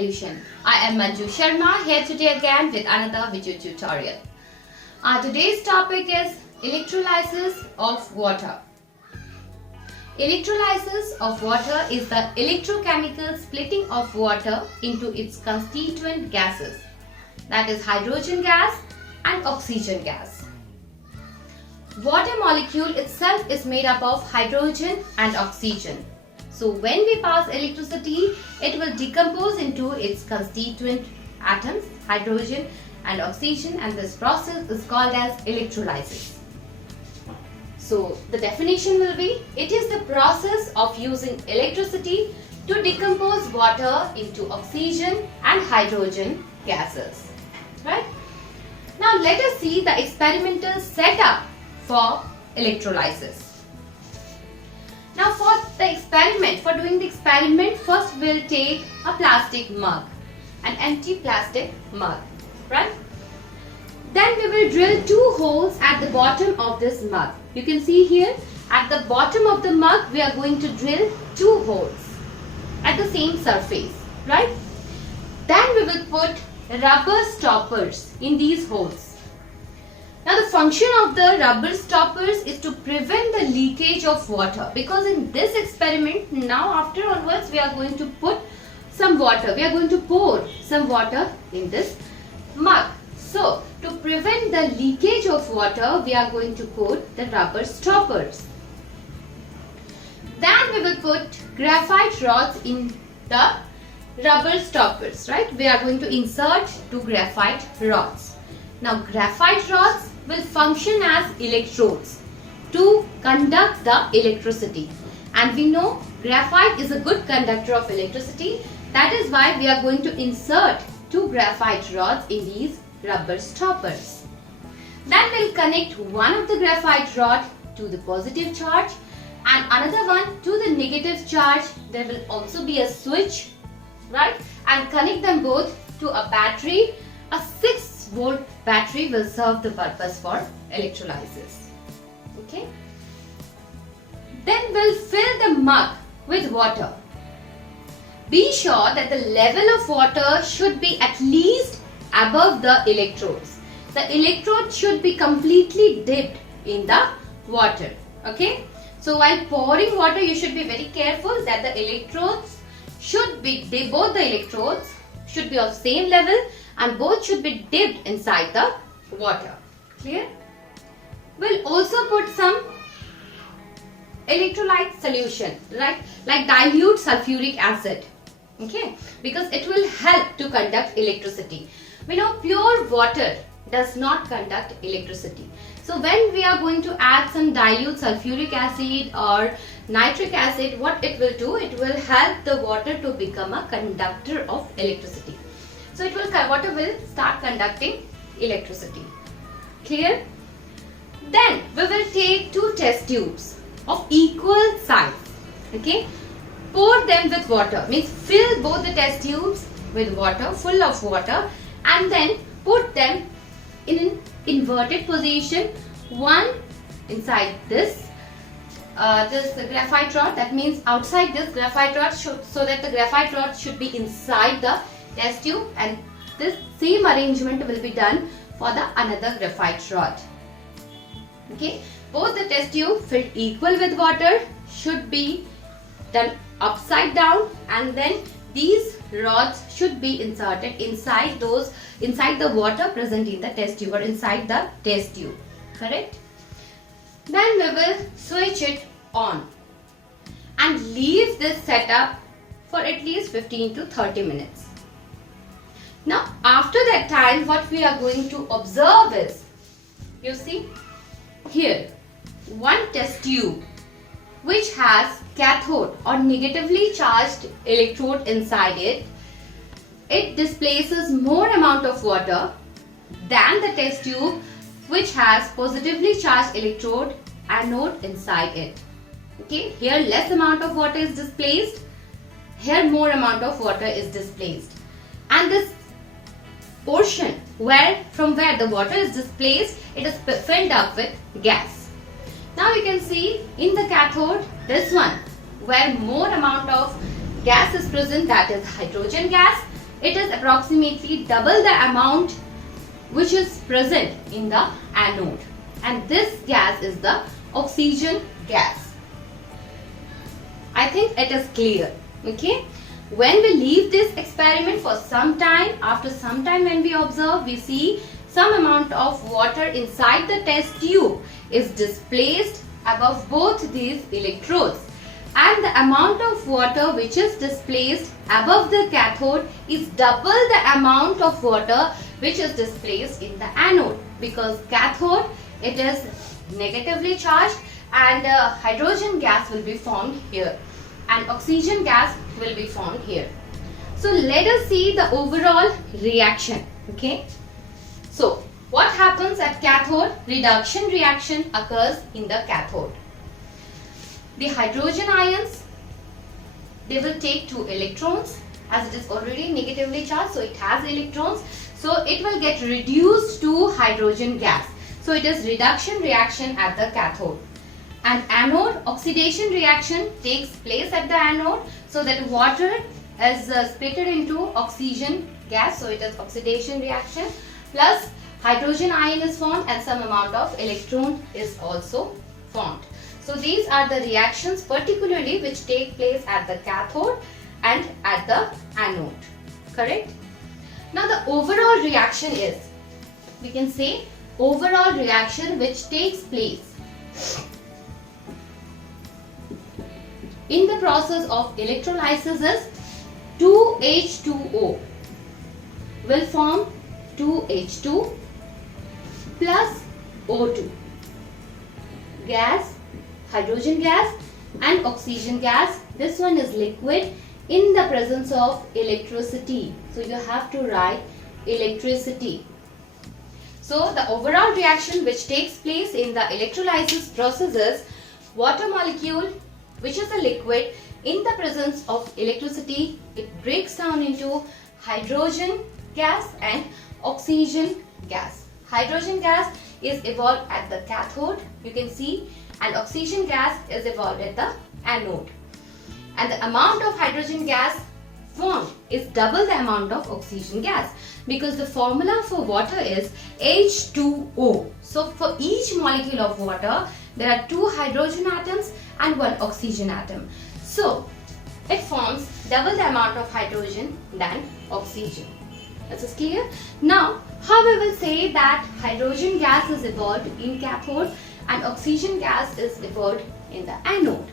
solution. I am Manju Sharma here today again with another video tutorial. Today's topic is electrolysis of water. Electrolysis of water is the electrochemical splitting of water into its constituent gases, that is hydrogen gas and oxygen gas. Water molecule itself is made up of hydrogen and oxygen. So when we pass electricity, it will decompose into its constituent atoms, hydrogen and oxygen, and this process is called as electrolysis. So the definition will be, it is the process of using electricity to decompose water into oxygen and hydrogen gases. Right? Now let us see the experimental setup for electrolysis. Now for doing the experiment, first we'll take a plastic mug, an empty plastic mug, right? Then we will drill two holes at the bottom of this mug. You can see here at the bottom of the mug we are going to drill two holes at the same surface, right? Then we will put rubber stoppers in these holes. Now the function of the rubber stoppers is to prevent the leakage of water, because in this experiment now after onwards we are going to put some water, we are going to pour some water in this mug. So to prevent the leakage of water we are going to put the rubber stoppers. Then we will put graphite rods in the rubber stoppers, right? We are going to insert two graphite rods. Now graphite rods will function as electrodes to conduct the electricity, and we know graphite is a good conductor of electricity. That is why we are going to insert two graphite rods in these rubber stoppers. Then we will connect one of the graphite rod to the positive charge and another one to the negative charge. There will also be a switch, right? And connect them both to a battery. A 6-volt battery will serve the purpose for electrolysis. Okay. Then we'll fill the mug with water. Be sure that the level of water should be at least above the electrodes. The electrode should be completely dipped in the water. Okay. So while pouring water, you should be very careful that the electrodes should be, both the electrodes should be of same level and both should be dipped inside the water. Clear? We'll also put some electrolyte solution, right? Like dilute sulfuric acid. Okay? Because it will help to conduct electricity. We know pure water does not conduct electricity. So when we are going to add some dilute sulfuric acid or nitric acid, what it will do? It will help the water to become a conductor of electricity. So water will start conducting electricity. Clear? Then we will take two test tubes of equal size. Okay? Pour them with water. Means fill both the test tubes with water, full of water, and then put them in an inverted position. One inside this graphite rod. That means outside this graphite rod, so that the graphite rod should be inside the test tube, and this same arrangement will be done for the another graphite rod. Okay, both the test tube filled equal with water should be done upside down, and then these rods should be inserted inside the water present in the test tube or inside the test tube. Correct? Then we will switch it on and leave this setup for at least 15 to 30 minutes. Now after that time, what we are going to observe is, you see here, one test tube which has cathode or negatively charged electrode inside it, it displaces more amount of water than the test tube which has positively charged electrode anode inside it. Okay, here less amount of water is displaced, here more amount of water is displaced, and this portion from where the water is displaced, it is filled up with gas. Now you can see in the cathode, this one where more amount of gas is present, that is hydrogen gas, it is approximately double the amount which is present in the anode, and this gas is the oxygen gas. I think it is clear. Okay. When we leave this experiment for some time, after some time when we observe, we see some amount of water inside the test tube is displaced above both these electrodes, and the amount of water which is displaced above the cathode is double the amount of water which is displaced in the anode, because cathode, it is negatively charged, and hydrogen gas will be formed here and oxygen gas will be formed here. So let us see the overall reaction. Okay. So what happens at cathode? Reduction reaction occurs in the cathode. The hydrogen ions, they will take 2 electrons, as it is already negatively charged, so it has electrons, so it will get reduced to hydrogen gas. So it is reduction reaction at the cathode. And anode, oxidation reaction takes place at the anode, so that water is split into oxygen gas, so it is oxidation reaction, plus hydrogen ion is formed and some amount of electron is also formed. So these are the reactions particularly which take place at the cathode and at the anode. Correct? Now the overall reaction is, we can say overall reaction which takes place in the process of electrolysis is 2H2O will form 2H2 plus O2. Gas, hydrogen gas and oxygen gas. This one is liquid in the presence of electricity. So you have to write electricity. So the overall reaction which takes place in the electrolysis process is water molecule, which is a liquid, in the presence of electricity, it breaks down into hydrogen gas and oxygen gas. Hydrogen gas is evolved at the cathode, you can see, and oxygen gas is evolved at the anode. And the amount of hydrogen gas formed is double the amount of oxygen gas, because the formula for water is H2O. So for each molecule of water, there are 2 hydrogen atoms and 1 oxygen atom. So it forms double the amount of hydrogen than oxygen. This is clear? Now, how we will say that hydrogen gas is evolved in cathode and oxygen gas is evolved in the anode.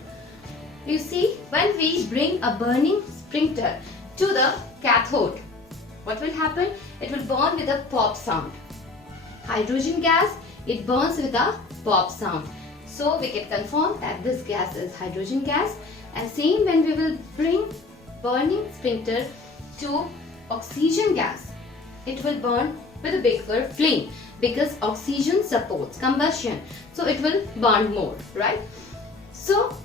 You see, when we bring a burning sprinter to the cathode, what will happen? It will burn with a pop sound. Hydrogen gas, it burns with a pop sound. So we can confirm that this gas is hydrogen gas, and same when we will bring burning sprinter to oxygen gas, it will burn with a bigger flame, because oxygen supports combustion, so it will burn more, right? So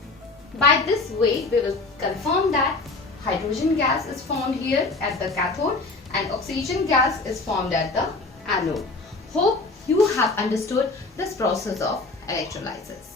by this way we will confirm that hydrogen gas is formed here at the cathode and oxygen gas is formed at the anode. Hope you have understood this process of electrolysis.